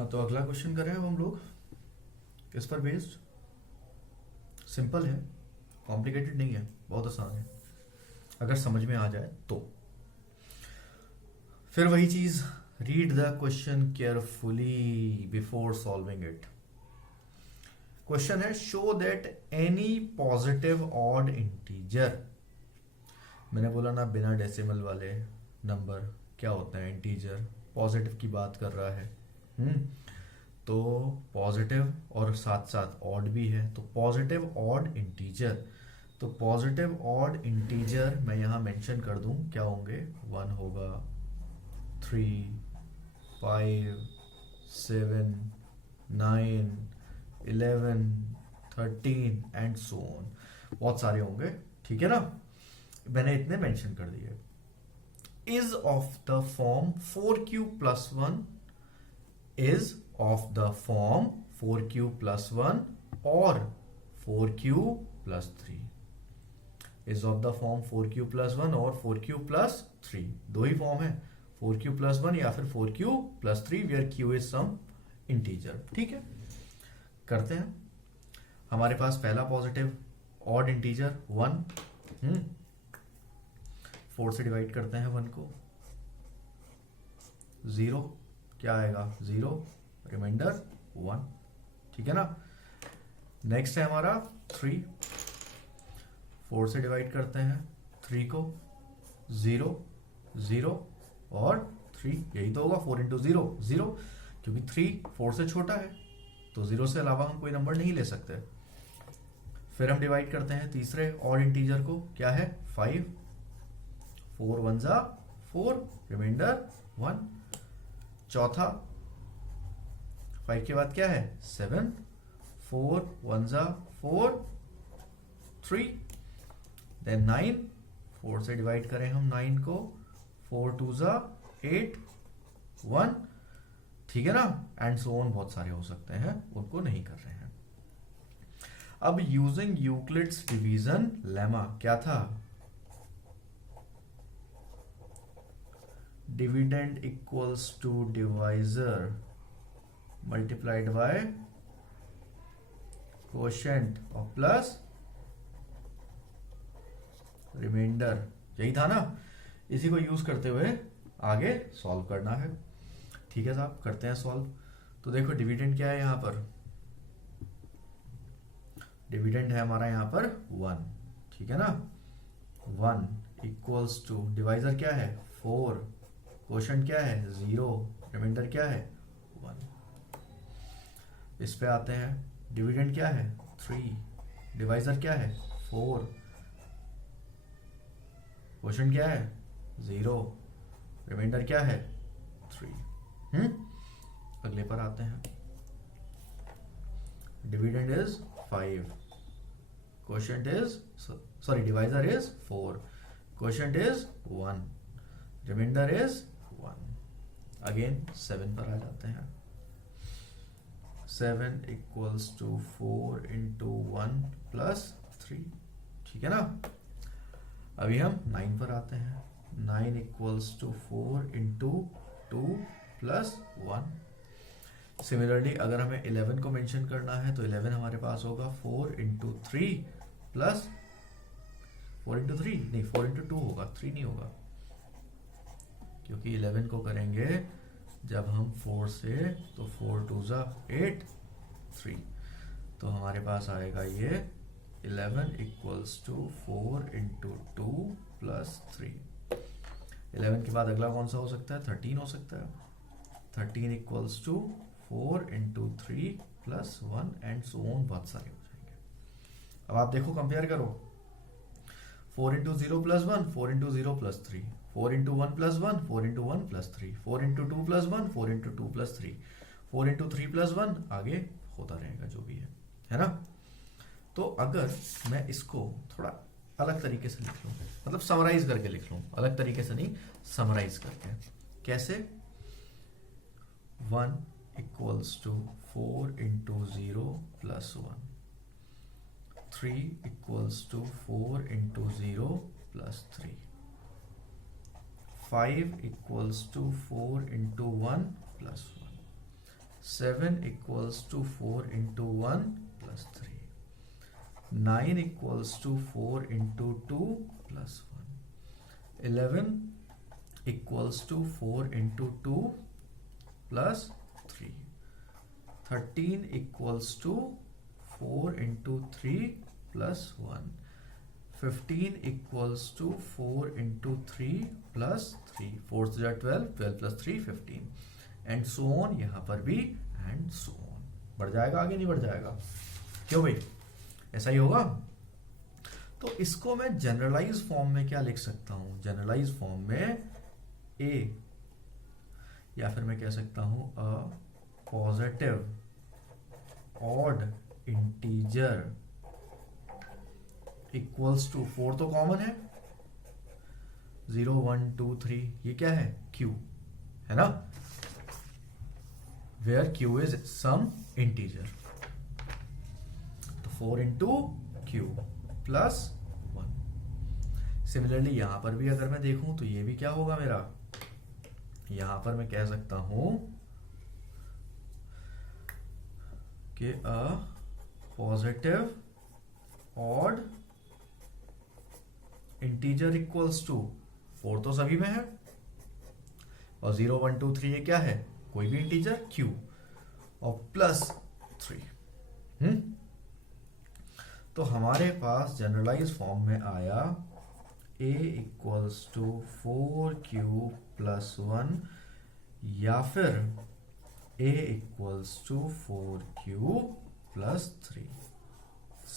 हाँ, तो अगला क्वेश्चन करें अब हम लोग। किस पर बेस्ड? सिंपल है, कॉम्प्लिकेटेड नहीं है, बहुत आसान है अगर समझ में आ जाए तो। फिर वही चीज, read the question carefully before solving it. Question है, show that any positive odd integer. मैंने बोला ना, बिना डेसिमल वाले नंबर क्या होता है? इंटीजर। पॉजिटिव की बात कर रहा है। तो पॉजिटिव और साथ साथ ऑड भी है, तो पॉजिटिव ऑड इंटीजर। तो पॉजिटिव ऑड इंटीजर मैं यहां मेंशन कर दूं, क्या होंगे? 1 होगा, 3, 5, 7, 9, 11, 13 एंड सो ऑन। बहुत सारे होंगे, ठीक है ना? मैंने इतने मेंशन कर दिए। Is of the form 4q plus 1, is of the form 4q plus 1 और 4q plus 3। Is of the form 4q plus 1 और 4q प्लस 3, दो ही फॉर्म है, 4q प्लस 1 या फिर 4q plus 3, where q is some integer. ठीक है, करते हैं। हमारे पास पहला पॉजिटिव ऑड इंटीजर 1, 4 से डिवाइड करते हैं 1 को, 0, क्या आएगा? 0, रिमाइंडर 1, ठीक है ना? नेक्स्ट है हमारा 3, 4 से डिवाइड करते हैं 3 को, 0, 0 और 3, यही तो होगा 4 इंटू 0, 0, क्योंकि 3 4 से छोटा है तो 0 से अलावा हम कोई नंबर नहीं ले सकते। फिर हम डिवाइड करते हैं तीसरे ऑड इंटीजर को, क्या है? 5, 4 1 जा 4, रिमाइंडर 1। चौथा 5 के बाद क्या है? 7, 4 1 जा 4, 3, देन 9, 4 से डिवाइड करें हम 9 को, 4 2 जा 8, 1, ठीक है ना? एंड सो ऑन, बहुत सारे हो सकते हैं, उनको नहीं कर रहे हैं। अब यूजिंग यूक्लिड्स डिवीजन लेमा, क्या था? Dividend equals to divisor multiplied by quotient और प्लस रिमाइंडर, यही था ना? इसी को यूज करते हुए आगे सॉल्व करना है। ठीक है साहब, करते हैं सॉल्व। तो देखो डिविडेंड क्या है यहां पर? डिविडेंड है हमारा यहां पर 1, ठीक है ना? 1 इक्वल्स टू, डिवाइजर क्या है? 4, क्वोशंट क्या है? 0, रिमाइंडर क्या है? 1। इस पे आते हैं, डिविडेंड क्या है? 3, डिवाइजर क्या है? 4, क्वोशंट क्या है? 0, रिमाइंडर क्या है? 3। अगले पर आते हैं, dividend is 5, quotient is, sorry, divisor is 4, quotient is 1, remainder is 1। Again 7 पर आ जाते हैं। 7 इक्वल्स टू 4 इंटू 1 प्लस 3, ठीक है ना? अभी हम 9 पर आते हैं। 9 equals to 4 into 2 plus 1। Similarly अगर हमें 11 को मेंशन करना है तो 11 हमारे पास होगा 4 इंटू 3 प्लस 4 इंटू 3 नहीं, 4 इंटू 2 होगा, 3 नहीं होगा, क्योंकि 11 को करेंगे जब हम 4 से, तो 4 2 जा 8, 3, तो हमारे पास आएगा ये 11 इक्वल्स टू 4 इंटू 2 प्लस 3। 11 के बाद अगला कौन सा हो सकता है? 13 हो सकता है। 13 equals to 4 into 3 plus 1 and so on, बहुत सारे हो जाएंगे। अब आप देखो, कंपेयर करो, 4 into 0 plus 1, 4 into 0 plus 3, 4 into 1 plus 1, 4 into 1 plus 3, 4 into 2 plus 1, 4 into 2 plus 3, 4 into 3 plus 1, आगे होता रहेगा जो भी है ना? तो अगर मैं इसको थोड़ा अलग तरीके से लिख लूं, मतलब समराइज करके लिख लूं, अलग तरीके से नहीं, समराइज करके, कैसे? 1 equals to 4 into 0 plus 1, 3 equals to 4 into 0 plus 3, 5 equals to 4 into 1 plus 1, 7 equals to 4 into 1 plus 3. 9 equals to 4 into 2 plus 1. 11 equals to 4 into 2 plus 3. 13 equals to 4 into 3 plus 1. 15 equals to 4 into 3 plus 3. 4 से 12, 12 plus 3, 15. And so on, यहां पर भी and so on. बढ़ जाएगा आगे, नहीं बढ़ जाएगा? क्यों भाई, ऐसा ही होगा. तो इसको मैं जनरलाइज फॉर्म में क्या लिख सकता हूं? जनरलाइज फॉर्म में a, या फिर मैं कह सकता हूं a positive odd integer equals to 4 तो कॉमन है, 0 1 2 3, ये क्या है? q है ना, where q is some integer. तो 4 into q plus 1. सिमिलरली यहां पर भी अगर मैं देखूं तो ये भी क्या होगा मेरा, यहां पर मैं कह सकता हूं कि a positive odd integer equals to 4 तो सभी में है, और 0 1 2 3 ये क्या है? कोई भी इंटीजर q, और प्लस 3. तो हमारे पास जनरलाइज फॉर्म में आया a equals to 4q plus 1, या फिर a equals to 4q plus 3.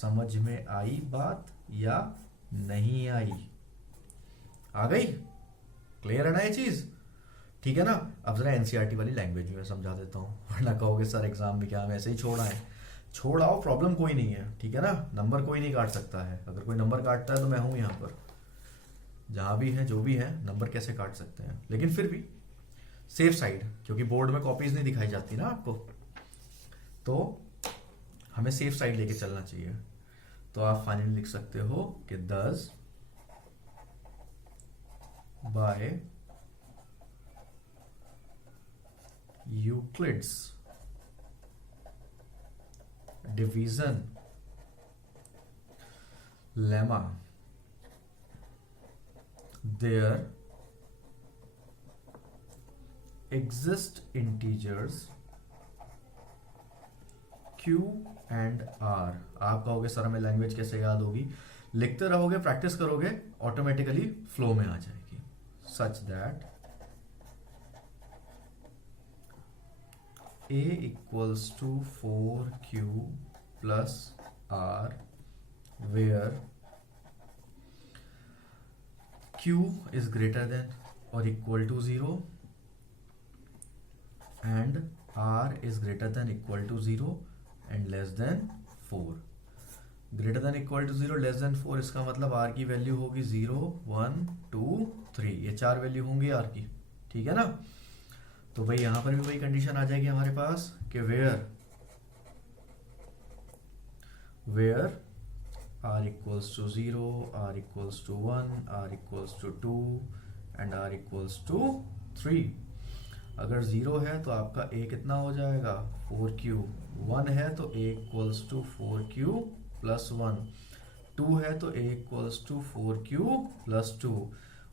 समझ में आई बात या नहीं आई? आ गई? क्लियर है ना ये चीज? ठीक है ना. अब जरा एनसीईआरटी वाली लैंग्वेज में समझा देता हूँ, वरना कहोगे सर एग्जाम में क्या हम ऐसे ही छोड़ा है. छोड़ाओ, प्रॉब्लम कोई नहीं है, ठीक है ना. नंबर कोई नहीं काट सकता है. अगर कोई नंबर काटता है तो मैं हूं यहाँ पर, जहां भी है जो भी है, नंबर कैसे काट सकते हैं. लेकिन फिर भी सेफ साइड, क्योंकि बोर्ड में कॉपीज नहीं दिखाई जाती ना आपको, तो हमें सेफ साइड लेके चलना चाहिए. तो आप फाइनली लिख सकते हो कि 10 by Euclid's division lemma there exist integers q and r. आप कहोगे सर हमें लैंग्वेज कैसे याद होगी? लिखते रहोगे, प्रैक्टिस करोगे, ऑटोमेटिकली फ्लो में आ जाएगी. Such that a equals to 4q plus r where q is greater than or equal to 0 and r is greater than equal to 0 and less than 4. Greater than equal to 0, less than 4, इसका मतलब r की value होगी 0 1 2 3. ये 4 value होंगी r की, ठीक है ना. तो भाई यहां पर भी वही कंडीशन आ जाएगी हमारे पास कि where r equals to 0, r equals to 1, r equals to 2 and r equals to 3. अगर 0 है तो आपका a कितना हो जाएगा? 4q. 1 है तो a equals to 4q plus 1. 2 है तो a equals to 4q plus 2.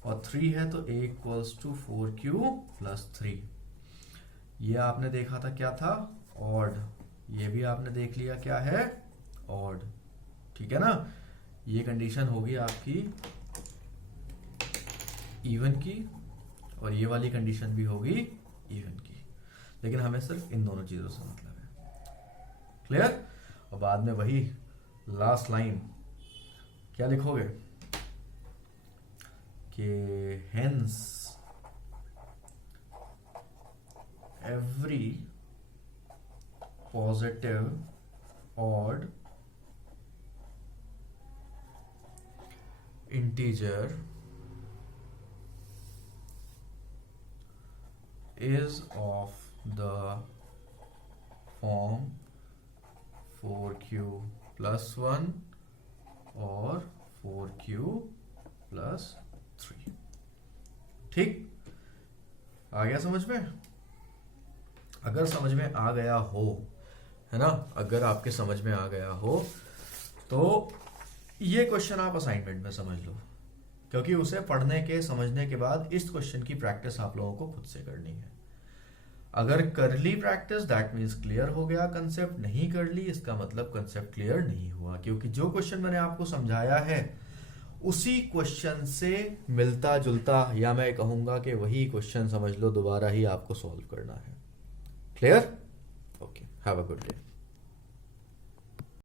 और 3 है तो a equals to 4q plus 3. ये आपने देखा था क्या था? ऑड. ये भी आपने देख लिया क्या है? ऑड. ठीक है ना. ये कंडीशन होगी आपकी इवन की, और ये वाली कंडीशन भी होगी इवन की. लेकिन हमें सिर्फ इन दोनों चीजों से मतलब है. क्लियर? और बाद में वही लास्ट लाइन क्या लिखोगे कि hence every positive odd integer is of the form 4q plus 1 और 4q plus 3. ठीक, आ गया समझ में? अगर समझ में आ गया हो, है ना, अगर आपके समझ में आ गया हो तो ये क्वेश्चन आप असाइनमेंट में समझ लो, क्योंकि उसे पढ़ने के समझने के बाद इस क्वेश्चन की प्रैक्टिस आप लोगों को खुद से करनी है। अगर कर ली प्रैक्टिस दैट मीन्स क्लियर हो गया कंसेप्ट, नहीं कर ली इसका मतलब कंसेप्ट क्लियर नहीं हुआ, क्योंकि जो क्वेश्चन मैंने आपको समझाया है उसी क्वेश्चन से मिलता जुलता, या मैं कहूंगा कि वही क्वेश्चन समझ लो दोबारा ही आपको सॉल्व करना है। Clear? Okay, have a good day.